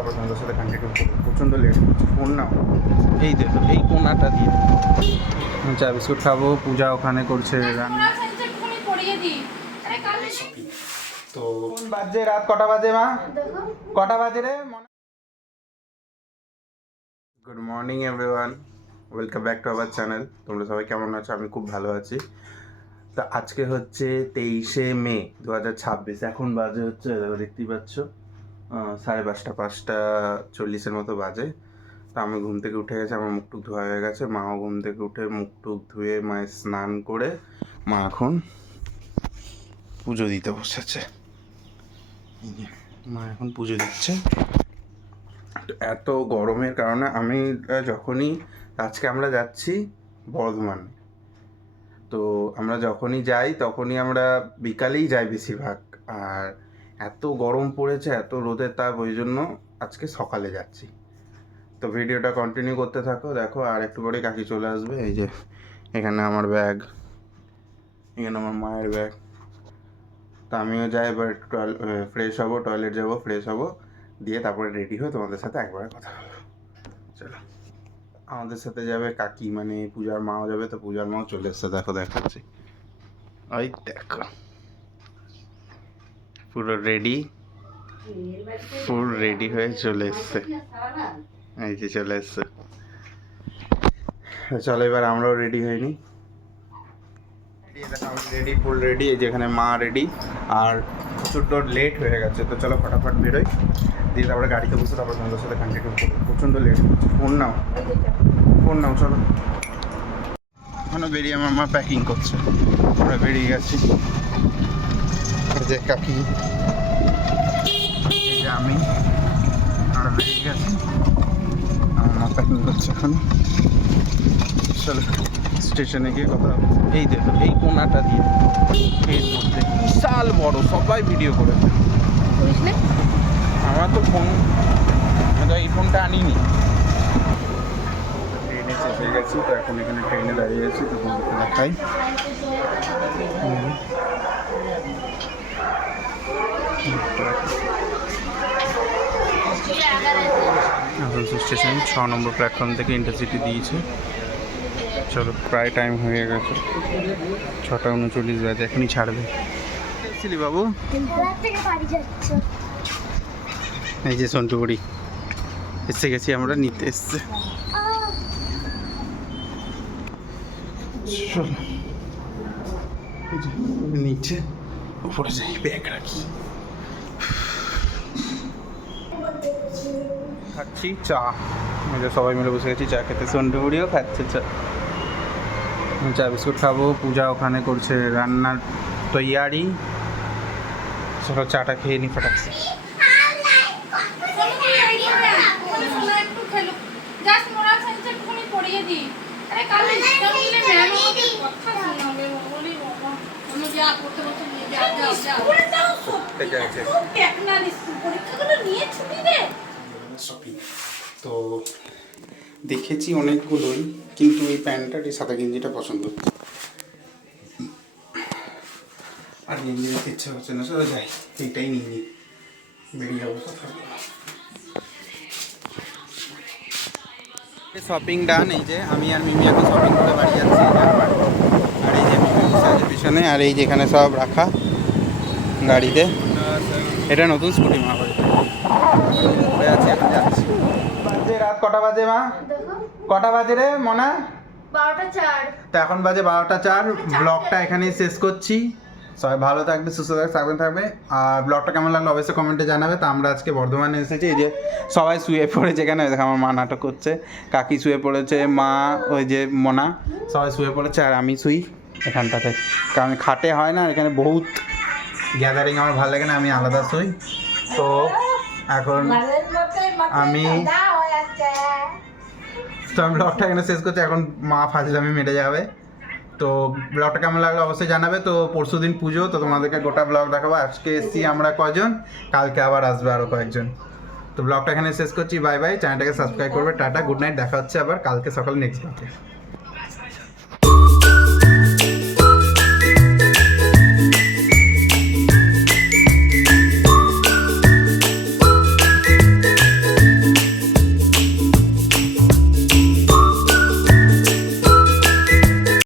তারপর তোমাদের সাথে কন্টিনিউ করবো। প্রচণ্ড লেট হচ্ছে, ফোন নাও। এই দেখো এই কোনাটা দিয়ে চা বিস্কুট খাবো। পূজা ওখানে করছে রান্না। তো কোন বাজে, রাত কটা বাজে মা? কটা বাজে রে? Good morning everyone, welcome back to our channel. তোমরা সবাই কেমন আছো? আমি খুব ভালো আছি। তো আজকে হচ্ছে 23শে মে 2026। এখন বাজে হচ্ছে দেখতেই পাচ্ছ 5:30 মতো বাজে। তো আমি ঘুম থেকে উঠে গেছি, আমার মুখ টুক ধোয়া হয়ে গেছে। মাও ঘুম থেকে উঠে মুখ টুক ধুয়ে মায়ের স্নান করে মা এখন পুজো দিতে বসেছে। মা এখন পুজো দিচ্ছে। এত গরমের কারণে আমি যখনই আজকে আমরা যাচ্ছি বর্ধমান, তো আমরা যখনই যাই তখনই আমরা বিকালেই যাই বেশিরভাগ। আর এত গরম পড়েছে, এত রোদের তাপ, ওই জন্য আজকে সকালে যাচ্ছি। তো ভিডিওটা কন্টিনিউ করতে থাকো। দেখো আর একটু পরে কাকি চলে আসবে। এই যে এখানে আমার ব্যাগ, এখানে আমার মায়ের ব্যাগ। তো আমিও যাই এবার ফ্রেশ হবো, টয়লেট যাবো, ফ্রেশ হবো, দিয়ে তারপরে রেডি হয়ে তোমাদের সাথে একবারে কথা বলবো। চলো, আমাদের সাথে যাবে কাকি, মানে পূজার মাও যাবে। তো পূজার মাও চলে এসছে, দেখো দেখাচ্ছি। ওই দেখো পুরো রেডি, ফুল রেডি হয়ে চলে এসছে। এই যে চলে এসছে। চলো এবার আমরাও রেডি হয়নি, রেডি, ফুল রেডি। এই যেখানে মা রেডি, আর প্রচণ্ড লেট হয়ে গেছে। তো চলো ফটাফট বেরোই, দিয়ে তারপরে গাড়িতে বসে তারপর তোমাদের সাথে কন্টিনিউ করবো। প্রচণ্ড লেট হচ্ছে, ফোন নাও, ফোন নাও। চলো, ওখানে বেরিয়ে আমার মা প্যাকিং করছে। আমরা বেরিয়ে গেছি। যে কাকি, আমি, আমরা বেরিয়ে গেছি। আমার মা প্যাকিং করছে এখন। চলো স্টেশনে গিয়ে কথা হবে। এই দেখো এই কোনাটা দিয়ে এর মধ্যে বিশাল বড়, সবাই ভিডিও করেছে। আমার তো ফোন, এই ফোনটা আনিনি। ট্রেনে চেপে গেছি, তো এখন এখানে ট্রেনে দাঁড়িয়ে আছি। তো তোমাদেরকে দেখাই। আসানসোল স্টেশন 6 নম্বর প্ল্যাটফর্ম থেকে ইন্টারসিটি দিয়েছে। চলো প্রায় টাইম হয়ে গেছে, 6:39 বাজে, এখনই ছাড়বে। ছিলি বাবু? এই যে সন্টু বুড়ি এসে গেছি, আমরা নিতে এসছে। নিচে উপরে যাই, ব্যাগ রাখি। খাচ্ছি চা, সবাই মিলে বসে গেছি চা খেতে। সন্টু বুড়িও খাচ্ছে চা। চা বিস্কুট খাবো। পূজা ওখানে করছে রান্নার তৈয়ারি। চলো চাটা খেয়ে নি ফটাকছে। তো দেখেছি অনেকগুলোই, কিন্তু এই প্যান্টটার এই সাদা গেঞ্জিটা পছন্দ, আর গেঞ্জি নিতে ইচ্ছা হচ্ছে না। চলো যাই, এইটাই নিয়ে নিই, বেরিয়ে যাবো। কথা শপিং ডান। এই যে আমি আর মিমি এখন শপিং করে বাড়ি যাচ্ছি। আর এই যে মিমি বসে আছে পিছনে, আর এই যেখানে সব রাখা গাড়িতে। এটা নতুন স্কুটি মা বাড়িতে আছে, এখন যাচ্ছি। বাজে রাত কটা বাজে মা? কটা বাজে রে মনা? 12:04। তো এখন বাজে 12:04। ব্লগটা এখানেই শেষ করছি। সবাই ভালো থাকবে, সুস্থ থাকবে। আর ব্লগটা কেমন লাগলো অবশ্যই কমেন্টে জানাবে। তো আমরা আজকে বর্ধমানে এসেছি। এই যে সবাই শুয়ে পড়েছে, এখানে দেখো আমার মা নাটক করছে, কাকি শুয়ে পড়েছে, মা, ওই যে মনা, সবাই শুয়ে পড়েছে, আর আমি শুই এখানটাতে। কারণ খাটে হয় না, এখানে বহুত গ্যাদারিং, আমার ভালো লাগে না, আমি আলাদা শুই। তো এখন আমি ব্লগটা এখানে শেষ করছি। এখন মা ফাজলামি মেটে যাবে। তো ব্লগটা কেমন লাগলো অবশ্যই জানাবে। তো পরশুদিন পুজো, তো তোমাদেরকে গোটা ব্লগ দেখাবো। আজকে এসছি আমরা কজন, কালকে আবার আসবে আরও কয়েকজন। তো ব্লগটা এখানে শেষ করছি। Bye bye. চ্যানেলটাকে সাবস্ক্রাইব করবে। Tata, good night. দেখা হচ্ছে আবার কালকে সকালে নেক্সট ব্লগে।